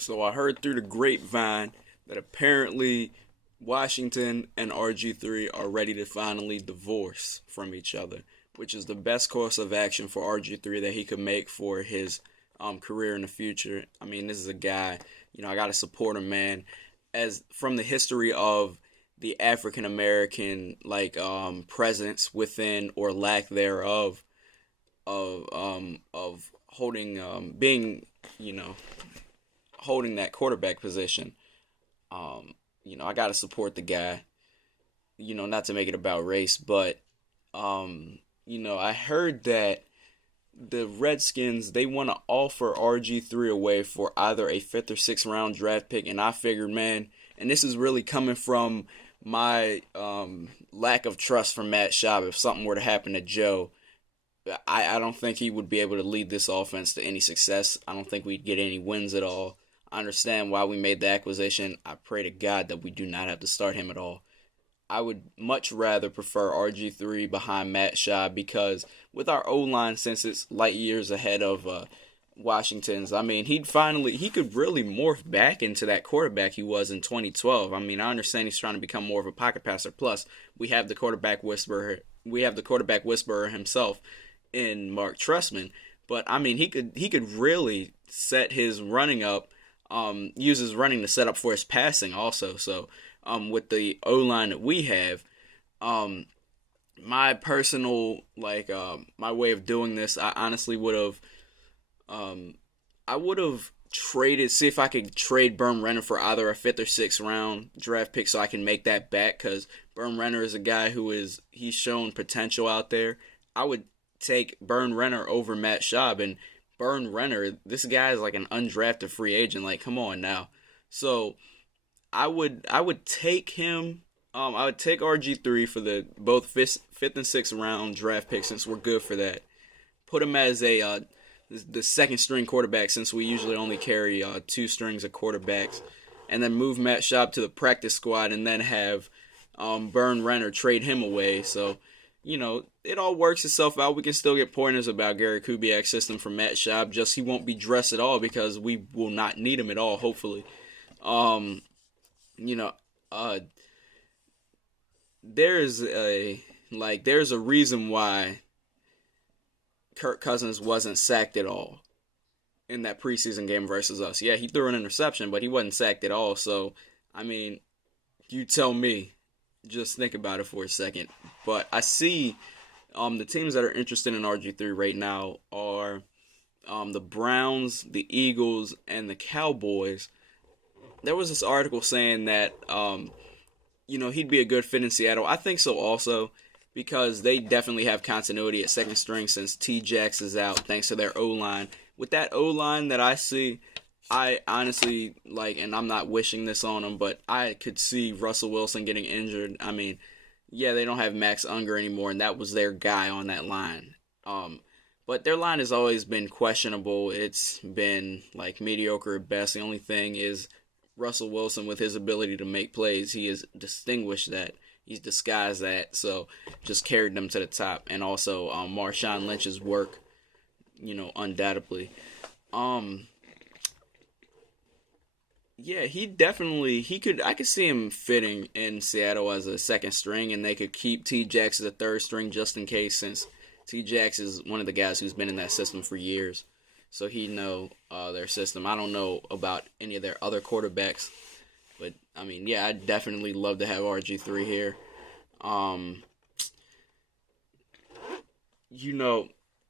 So I heard through the grapevine that apparently Washington and RG3 are ready to finally divorce from each other, which is the best course of action for RG3 that he could make for his career in the future. I mean, this is a guy, I got to support him, man. As from the history of the African American presence within or lack thereof of holding being you know holding that quarterback position. I got to support the guy. Not to make it about race, but I heard that the Redskins, they want to offer RG3 away for either a fifth or sixth round draft pick, and I figured, man, and this is really coming from my lack of trust for Matt Schaub. If something were to happen to Joe, I don't think he would be able to lead this offense to any success. I don't think we'd get any wins at all. I understand why we made the acquisition. I pray to God that we do not have to start him at all. I would much rather prefer RG3 behind Matt Schaub because with our O-line, since it's light years ahead of Washington's, I mean, he could really morph back into that quarterback he was in 2012. I mean, I understand he's trying to become more of a pocket passer. Plus, we have the quarterback whisperer. We have the quarterback whisperer himself in Mark Trestman. But I mean, he could really set his running up, use his running to set up for his passing also. So, with the O-line that we have, my personal my way of doing this, I honestly would have, I would have see if I could trade Berm Renner for either a fifth or sixth round draft pick so I can make that back, because Berm Renner is a guy he's shown potential out there. I would take Berm Renner over Matt Schaub, and Berm Renner, this guy is like an undrafted free agent. Like, come on now. So I would take him. I would take RG3 for the both fifth and sixth round draft picks, since we're good for that. Put him as the second string quarterback, since we usually only carry two strings of quarterbacks, and then move Matt Schaub to the practice squad, and then have Berm Renner trade him away. So it all works itself out. We can still get pointers about Gary Kubiak's system from Matt Schaub. Just he won't be dressed at all because we will not need him at all. Hopefully, there's a reason why Kirk Cousins wasn't sacked at all in that preseason game versus us. Yeah, he threw an interception, but he wasn't sacked at all. So, I mean, you tell me. Just think about it for a second. But I see the teams that are interested in RG3 right now are the Browns, the Eagles, and the Cowboys. There was this article saying that he'd be a good fit in Seattle. I think so also, because they definitely have continuity at second string since T-Jax is out, thanks to their O-line. With that O-line that I see, I honestly, and I'm not wishing this on them, but I could see Russell Wilson getting injured. I mean, yeah, they don't have Max Unger anymore, and that was their guy on that line. But their line has always been questionable. It's been, mediocre at best. The only thing is Russell Wilson, with his ability to make plays, he has distinguished that. He's disguised that, so just carried them to the top. And also Marshawn Lynch's work, undoubtedly. Yeah, I could see him fitting in Seattle as a second string, and they could keep T-Jax as a third string just in case, since T-Jax is one of the guys who's been in that system for years. So he know their system. I don't know about any of their other quarterbacks, but, I mean, yeah, I'd definitely love to have RG3 here.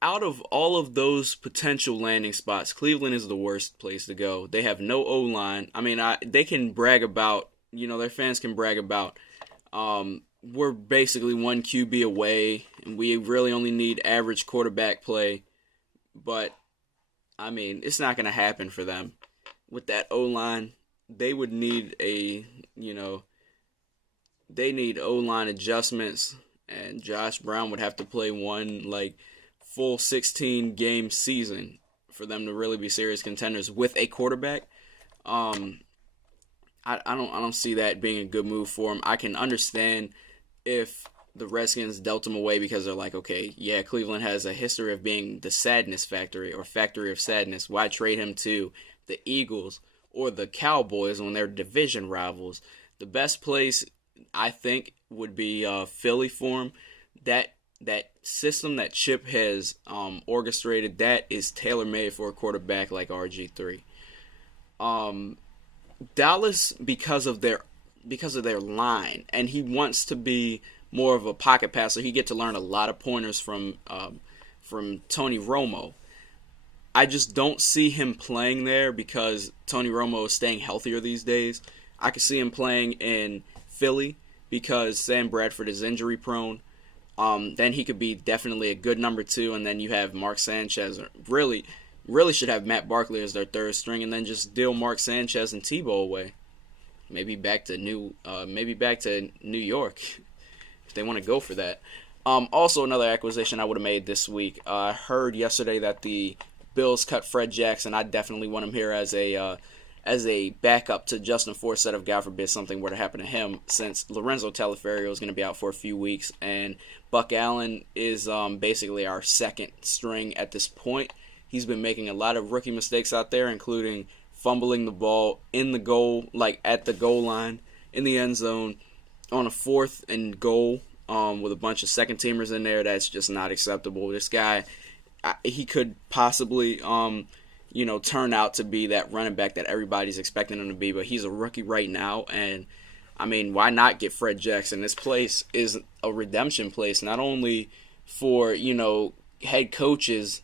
Out of all of those potential landing spots, Cleveland is the worst place to go. They have no O-line. I mean, they can brag about, their fans can brag about, we're basically one QB away, and we really only need average quarterback play. But, I mean, it's not going to happen for them. With that O-line, they would need they need O-line adjustments, and Josh Brown would have to play one, full 16-game season for them to really be serious contenders with a quarterback. I don't see that being a good move for him. I can understand if the Redskins dealt him away because they're like, okay, yeah, Cleveland has a history of being the sadness factory or factory of sadness. Why trade him to the Eagles or the Cowboys when they're division rivals. The best place I think would be Philly for him. That system that Chip has orchestrated, that is tailor made for a quarterback like RG3. Um, Dallas, because of their line, and he wants to be more of a pocket passer. He get to learn a lot of pointers from Tony Romo. I just don't see him playing there because Tony Romo is staying healthier these days. I could see him playing in Philly because Sam Bradford is injury prone. Then he could be definitely a good number two, and then you have Mark Sanchez. Really should have Matt Barkley as their third string, and then just deal Mark Sanchez and Tebow away. Maybe back to New York if they want to go for that. Also, another acquisition I would have made this week. I heard yesterday that the Bills cut Fred Jackson. I definitely want him here as a backup to Justin Forsett if God forbid something were to happen to him, since Lorenzo Taliaferro is going to be out for a few weeks, and Buck Allen is basically our second string at this point. He's been making a lot of rookie mistakes out there, including fumbling the ball in the goal, like at the goal line, in the end zone, on a 4th and goal, with a bunch of second teamers in there. That's just not acceptable. This guy, he could possibly, turn out to be that running back that everybody's expecting him to be, but he's a rookie right now, and I mean, why not get Fred Jackson? This place is a redemption place, not only for, head coaches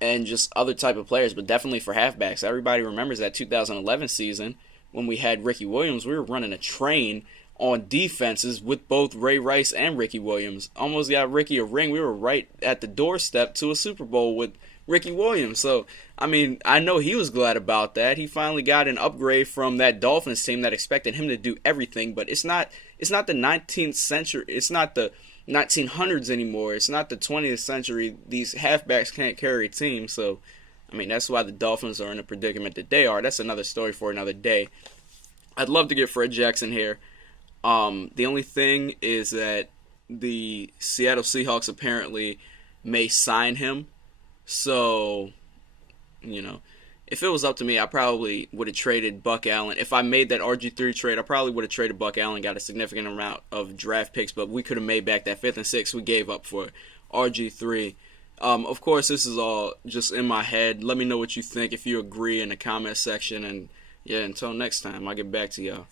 and just other type of players, but definitely for halfbacks. Everybody remembers that 2011 season when we had Ricky Williams. We were running a train on defenses with both Ray Rice and Ricky Williams. Almost got Ricky a ring. We were right at the doorstep to a Super Bowl with Ricky Williams. So, I mean, I know he was glad about that. He finally got an upgrade from that Dolphins team that expected him to do everything, but it's not the 19th century. It's not the 1900s anymore. It's not the 20th century. These halfbacks can't carry a team. So, I mean, that's why the Dolphins are in the predicament that they are. That's another story for another day. I'd love to get Fred Jackson here. The only thing is that the Seattle Seahawks apparently may sign him. So, if it was up to me, I probably would have traded Buck Allen. If I made that RG3 trade, I probably would have traded Buck Allen, got a significant amount of draft picks, but we could have made back that 5th and 6th we gave up for RG3. Of course, this is all just in my head. Let me know what you think if you agree in the comment section. And yeah, until next time, I'll get back to y'all.